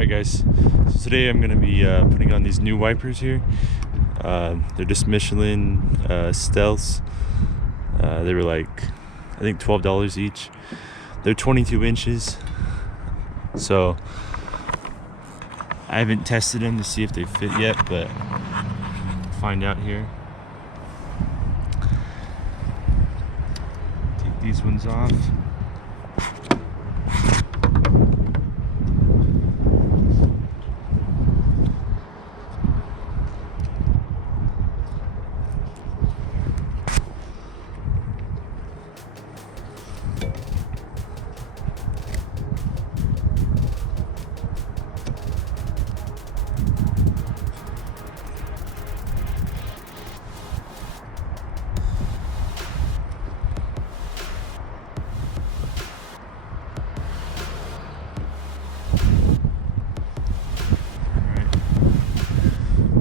Alright guys, so today I'm going to be putting on these new wipers here. They're just Michelin Stealths. They were like, I think $12 each. They're 22 inches. So I haven't tested them to see if they fit yet, but I'll find out here. Take these ones off.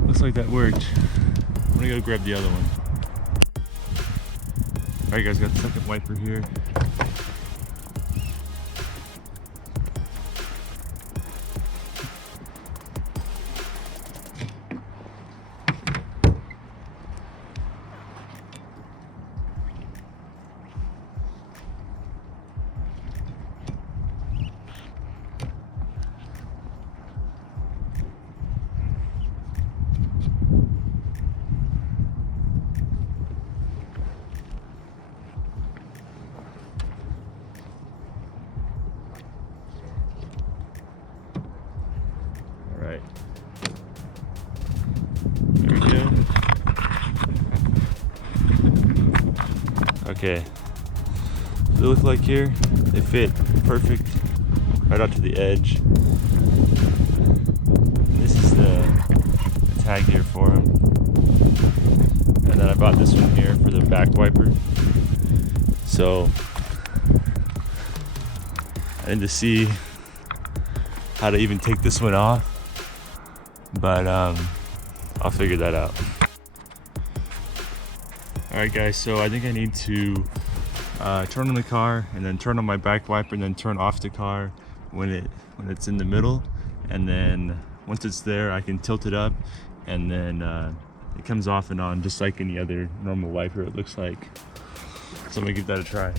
Looks like that worked. I'm gonna go grab the other one. Alright guys, got the second wiper here. Right. There we go. Okay. So they look like here. They fit perfect right out to the edge. And this is the tag here for them. And then I bought this one here for the back wiper. So I need to see how to even take this one off, but I'll figure that out. Alright guys, so I think I need to turn on the car and then turn on my back wiper and then turn off the car when it's in the middle, and then once it's there I can tilt it up and then it comes off and on just like any other normal wiper, it looks like. So I'm gonna give that a try.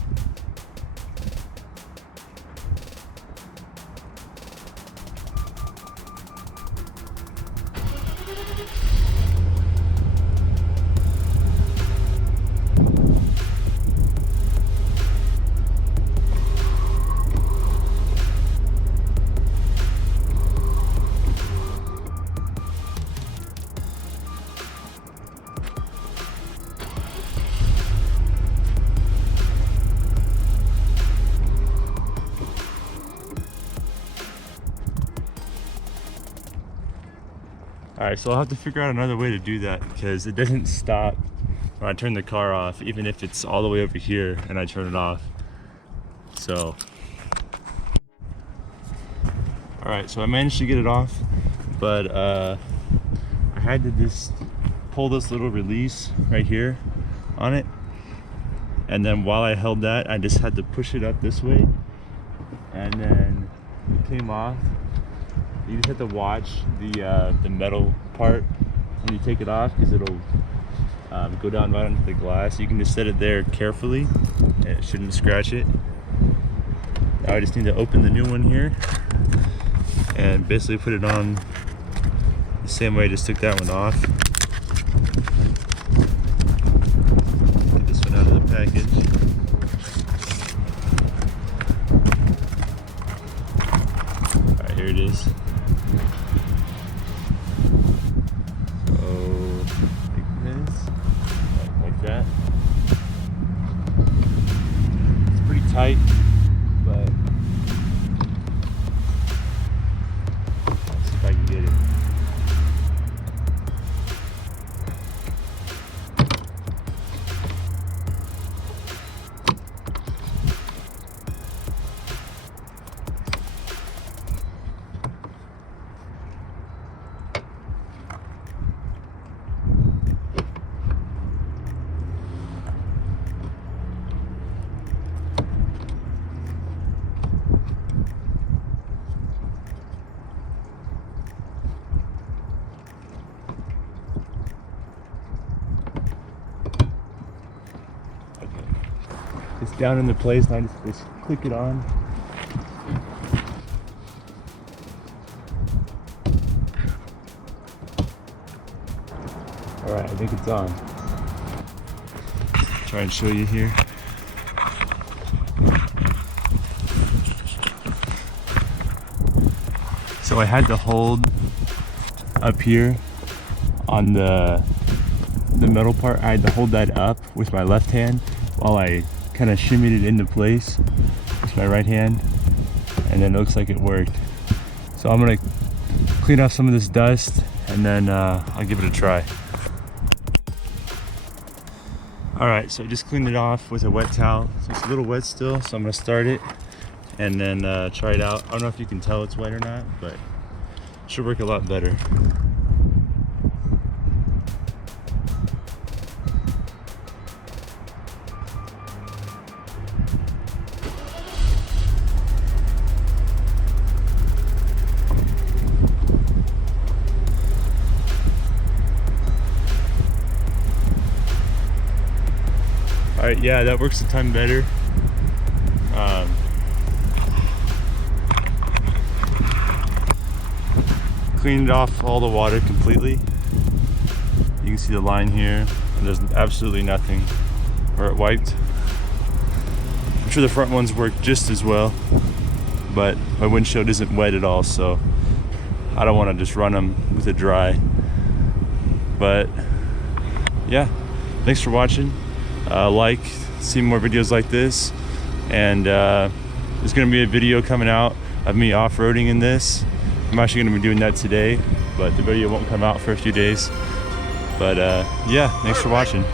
Alright, so I'll have to figure out another way to do that because it doesn't stop when I turn the car off, even if it's all the way over here and I turn it off. So, alright, so I managed to get it off, but I had to just pull this little release right here on it, and then while I held that, I just had to push it up this way, and then it came off. You just have to watch the metal part when you take it off, because it'll go down right onto the glass. You can just set it there carefully and it shouldn't scratch it. Now I just need to open the new one here and basically put it on the same way I just took that one off. Get this one out of the package. Alright, here it is. That. It's pretty tight, but let's see if I can get it. down into place, and I just click it on. All right, I think it's on. Try and show you here. So I had to hold up here on the metal part. I had to hold that up with my left hand while I kind of shimmied it into place with my right hand, and then it looks like it worked. So I'm gonna clean off some of this dust, and then I'll give it a try. All right, so I just cleaned it off with a wet towel. So it's a little wet still, so I'm gonna start it and then try it out. I don't know if you can tell it's wet or not, but it should work a lot better. All right, yeah, that works a ton better. Cleaned off all the water completely. You can see the line here, and there's absolutely nothing where it wiped. I'm sure the front ones work just as well, but my windshield isn't wet at all, so I don't want to just run them with it dry. But yeah, thanks for watching. See more videos like this, and there's going to be a video coming out of me off-roading in this. I'm actually going to be doing that today, but the video won't come out for a few days. But yeah, thanks for watching.